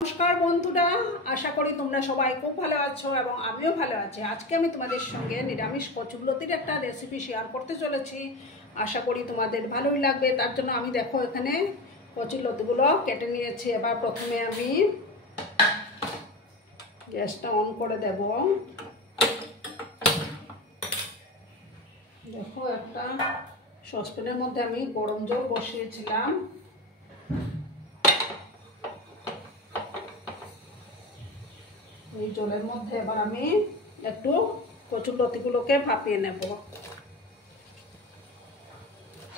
নমস্কার বন্ধুরা, আশা করি তোমরা সবাই খুব ভালো আছো এবং আমিও ভালো আছি। আজকে আমি তোমাদের সঙ্গে নিরামিষ কচুরলতির একটা রেসিপি শেয়ার করতে চলেছি। আশা করি তোমাদের ভালোই লাগবে। তার জন্য আমি দেখো এখানে কচুরলতিগুলো কেটে নিয়েছি। এবার প্রথমে আমি গ্যাসটা অন করে দেব। দেখো একটা সসপ্যানের মধ্যে আমি গরম জল বসিয়েছিলাম। এই জলের মধ্যে এবার আমি একটু কচুরলতিগুলোকে ভাপিয়ে নেব,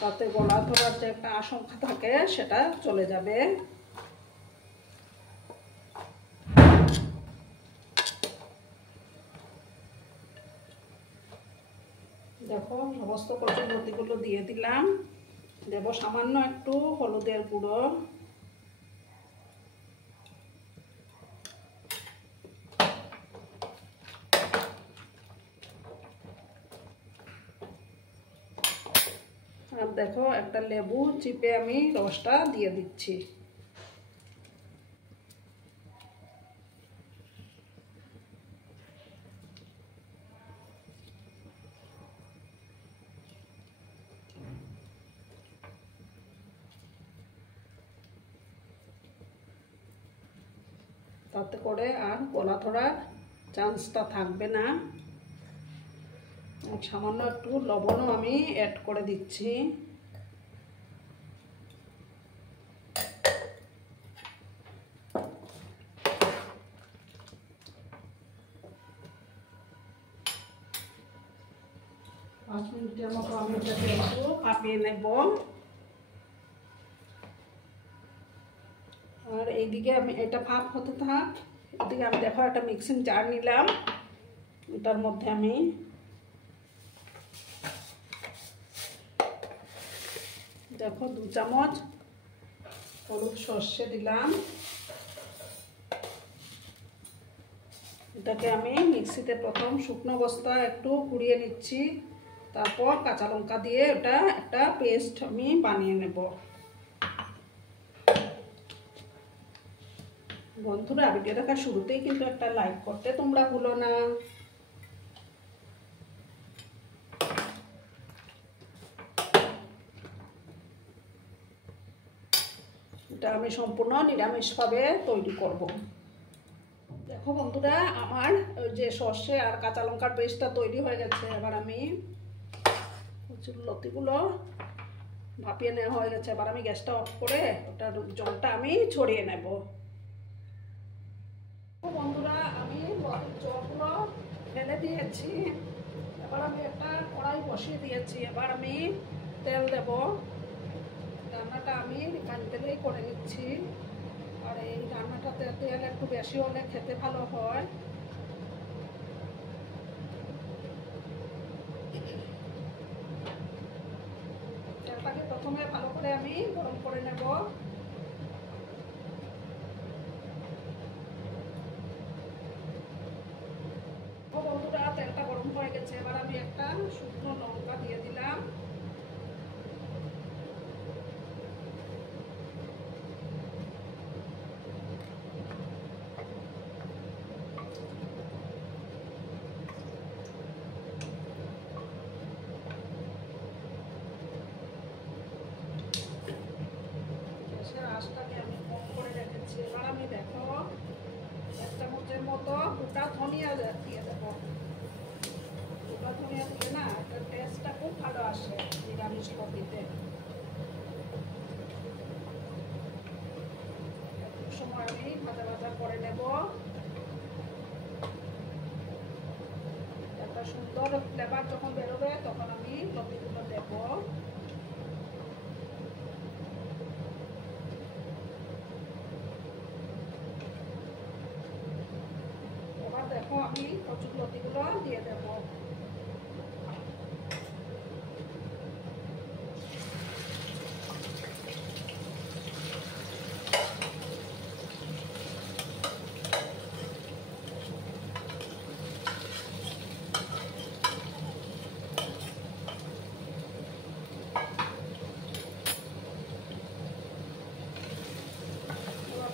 তাতে গলা ধরার যে একটা আশঙ্কা থাকে সেটা চলে যাবে। দেখো সমস্ত কচুরলতিগুলো দিয়ে দিলাম। দেব সামান্য একটু হলুদের গুঁড়ো, আর দেখো একটা লেবু চিপে আমি রসটা দিয়ে দিচ্ছি। তাতে করে আর গলা ধরার চান্সটা থাকবে না। সামান্য একটু লবণও আমি অ্যাড করে দিচ্ছি। পাঁচ মিনিটের মতো আমি এটাকে একটু ভাপিয়ে নেব। আর এইদিকে আমি এটা ভাপ হতে থাক, এদিকে আমি দেখো একটা মিক্সিং জার নিলাম। এটার মধ্যে আমি দেখো 2 চামচ হলুদ সর্ষে দিলাম। এটাকে আমি মিক্সিতে প্রথম শুকনো অবস্থা একটু কুড়িয়ে নিচ্ছি, তারপর কাঁচা লঙ্কা দিয়ে এটা একটা পেস্ট আমি বানিয়ে নেব। বন্ধুরা, ভিডিও দেখার শুরুতেই কিন্তু একটা লাইক করতে তোমরা ভুলো না। এটা আমি সম্পূর্ণ নিরামিষভাবে তৈরি করব। দেখো বন্ধুরা, আমার যে সর্ষে আর কাঁচা লঙ্কার পেস্টটা তৈরি হয়ে গেছে। এবার আমি কচুরলতিগুলো ভাপিয়ে নেওয়া হয়ে গেছে। এবার আমি গ্যাসটা অফ করে ওটার জলটা আমি ছড়িয়ে নেব। বন্ধুরা, আমি জলগুলো ঢেলে দিয়েছি। এবার আমি একটা কড়াই বসিয়ে দিয়েছি। এবার আমি তেল দেব। রান্নাটা আমি রিফাইন তেলেই করে নিচ্ছি। আর এই রান্নাটাতে তেল একটু বেশি হলে খেতে ভালো হয়। তেলটাকে প্রথমে ভালো করে আমি গরম করে নেব। বন্ধুরা, তেলটা গরম হয়ে গেছে। এবার আমি একটা শুকনো লঙ্কা দিয়ে দিলাম। আঁচটাকে আমি কম করে রেখেছি। এবার আমি দেখো 1 চামচের মতো গোটা ধনিয়া দিয়ে দেবো। গোটা ধনিয়া দিলে না এটার টেস্টটা খুব ভালো আসে নিরামিষ লতিতে। একটু সময় আমি ভাজা ভাজা করে নেব। একটা সুন্দর ফ্লেভার যখন বেরোবে তখন আমি লতিগুলো দেবো। দেখো আমি কচুরলতিগুলো দিয়ে দেব।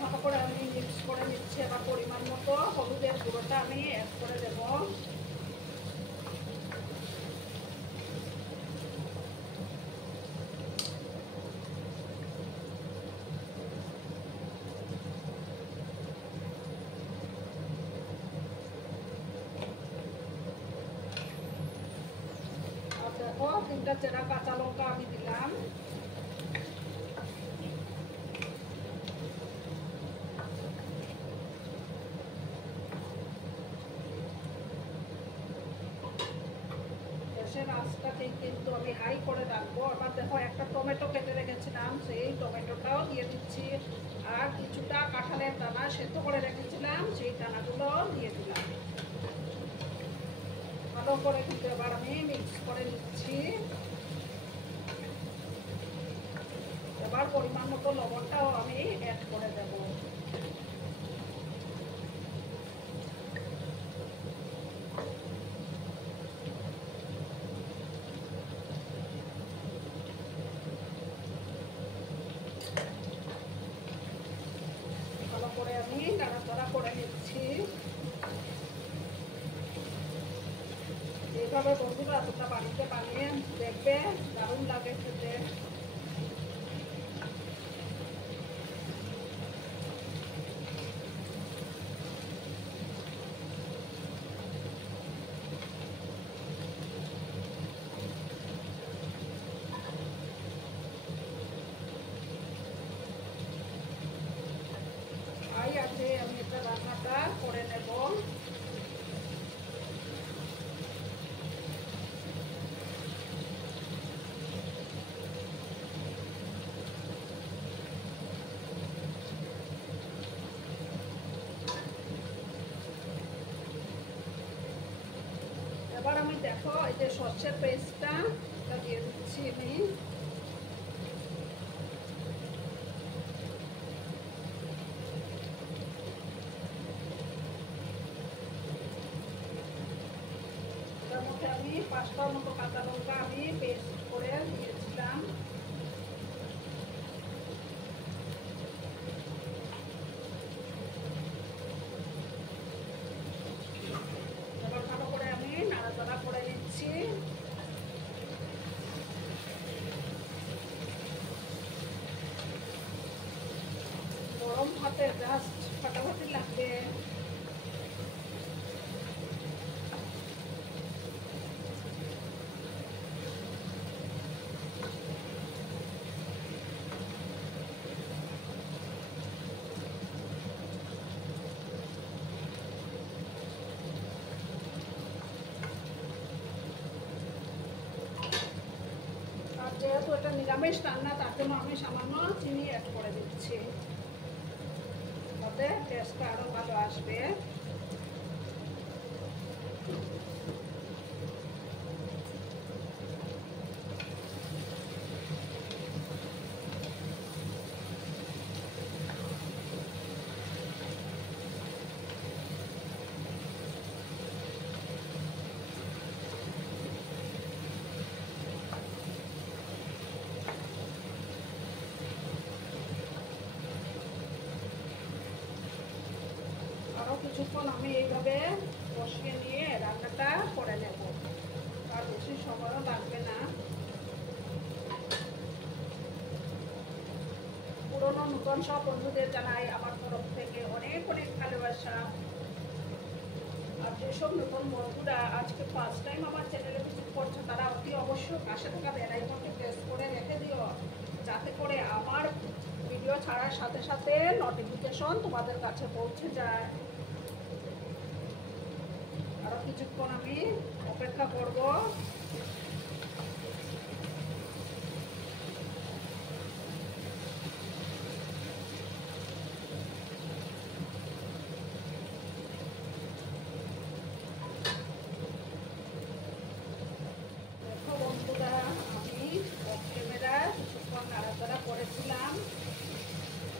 ভালো করে আমি মিক্স করে নিচ্ছি। এবার পরিমাণ মতো হলুদের গুঁড়োটা আমি অ্যাড করে দেবো। আর দেখো 3টা চেরা কাঁচা লঙ্কা আমি দিলাম। আঁচটাকে কিন্তু আমি হাই করে রাখবো। আবার দেখো একটা টমেটো কেটে রেখেছিলাম, সেই টমেটোটাও দিয়ে দিচ্ছি। আর কিছুটা কাঁঠালের দানা সেদ্ধ করে রেখেছিলাম, সেই দানাগুলো দিয়ে দিলাম। ভালো করে কিন্তু এবার আমি মিক্স করে নিচ্ছি। এবার পরিমাণ মতো লবণটাও আমি অ্যাড করে দেবো। ভালো করে আমি নাড়াচাড়া করে নিচ্ছি। এইভাবে বন্ধুরা তোমরা বাড়িতে বানিয়ে দেখবে, দারুণ লাগে খেতে। আছে আমি এটা রান্নাটা করে নেব। এবার আমি দেখো এই যে সর্ষের পেস্টটা দিয়ে দিচ্ছি আমি। তার মধ্যে আমি 5টার মতো কাঁচা লঙ্কা আমি পেস্ট করে দিয়েছিলাম। এবার ভালো করে আমি নাড়াচাড়া করে নিচ্ছি। গরম ভাতে জাস্ট ফাটাফাটি লাগবে। যেহেতু এটা নিরামিষ রান্না, তার জন্য আমি সামান্য চিনি অ্যাড করে দিচ্ছি, তাতে টেস্টটা আরো ভালো আসবে। কিছুক্ষণ আমি এইভাবে কষিয়ে নিয়ে রান্নাটা করে নেব, আর বেশি সময়ও লাগবে না। পুরনো নতুন সব বন্ধুদের জানাই আমার তরফ থেকে অনেক অনেক ভালোবাসা। আর যেসব নতুন বন্ধুরা আজকে ফার্স্ট টাইম আমার চ্যানেলে ভিজিট করছে, তারা অতি অবশ্যই পাশে থাকা বেল আইকনটি প্রেস করে রেখে দিও, যাতে করে আমার ভিডিও ছাড়ার সাথে সাথে নোটিফিকেশন তোমাদের কাছে পৌঁছে যায়। আরো কিছুক্ষণ আমি অপেক্ষা করব। দেখো বন্ধুরা, আমি অফ ক্যামেরায় কিছুক্ষণ নাড়াচাড়া করেছিলাম।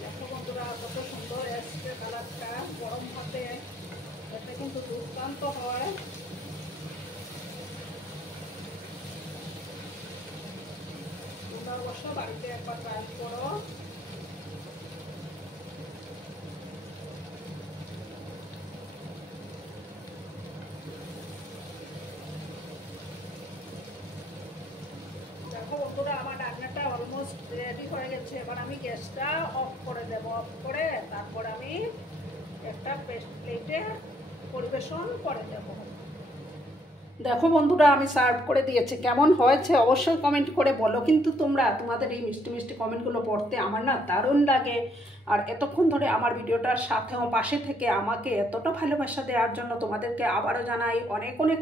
দেখো বন্ধুরা, কত সুন্দর এসছে কালারটা। গরম ভাতে এটা কিন্তু দুর্দান্ত হয়। তোমরা অবশ্য বাড়িতে একবার ট্রাই করো। দেখো বন্ধুরা, আমার রান্নাটা অলমোস্ট রেডি হয়ে গেছে। এবার আমি গ্যাসটা অফ করে দেব। অফ করে তারপর আমি একটা প্লেটে পরিবেশন করে দেব। দেখো বন্ধুরা, আমি সার্ভ করে দিয়েছি। কেমন হয়েছে অবশ্যই কমেন্ট করে বলো কিন্তু তোমরা। তোমাদের এই মিষ্টি মিষ্টি কমেন্টগুলো পড়তে আমার না দারুণ লাগে। আর এতক্ষণ ধরে আমার ভিডিওটার সাথেও পাশে থেকে আমাকে এতটা ভালোবাসা দেওয়ার জন্য তোমাদেরকে আবারও জানাই অনেক অনেক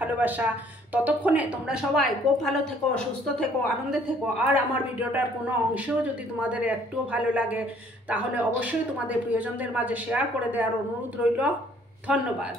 ভালোবাসা। ততক্ষণে তোমরা সবাই খুব ভালো থেকো, সুস্থ থেকো, আনন্দে থেকো। আর আমার ভিডিওটার কোনো অংশেও যদি তোমাদের একটুও ভালো লাগে তাহলে অবশ্যই তোমাদের প্রিয়জনদের মাঝে শেয়ার করে দেওয়ার অনুরোধ রইল। ধন্যবাদ।